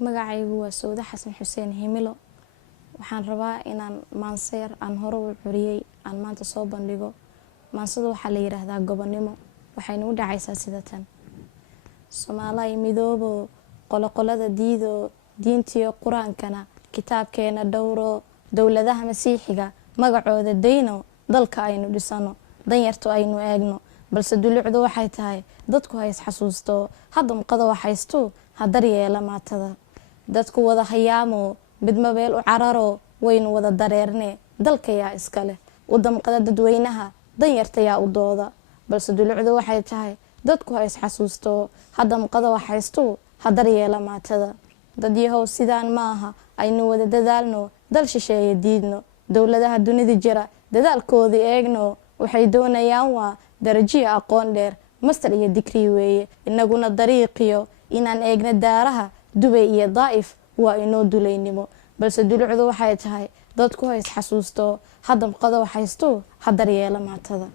magacaygu waa Sawda Xasan Xuseen Himilo. waxaan rabaa inaan maanseer aan hore u curiyay aan maanta soo bandhigo. maansadu waxaa la yiraahdaa gobonimo, waxayna u dhacaysaa sida tan. Soomaaliya midoobo qoloqolada diido diintiyo quraankana kitaabkeena dhowro dowladaha masiixiga magacooda deyno dalka aynu dhisano danyarto aynu eegno balse dulucdu waxay tahay dadku hay xasuusto hadda muqada waxaysto hadar yeela maatada dadku wada hayaamo midmabeel u cararo waynu wada dareerne dalka yaa iska leh wadamqada dadweynaha danyarta yaa u dooda balse dulucdu waxay tahay dadku hay xasuusto hadda muqada waxaysto hadar yeela maatada dad yahow sidaan maaha aynu wada dadaalno dal shisheeye diidno dowladaha dunida jira dadaalkoodii eegno waxay doonayaan waa darajiyo aqoon dheer master iyo digrii weeye inaguna dariiqiyo inaan eegna daaraha Dubay iyo Daa'if waa inoo duleynimo balse dulucdu waxay tahay dadku hay xasuusto hadda muqada waxaysto hadar yeela maatada.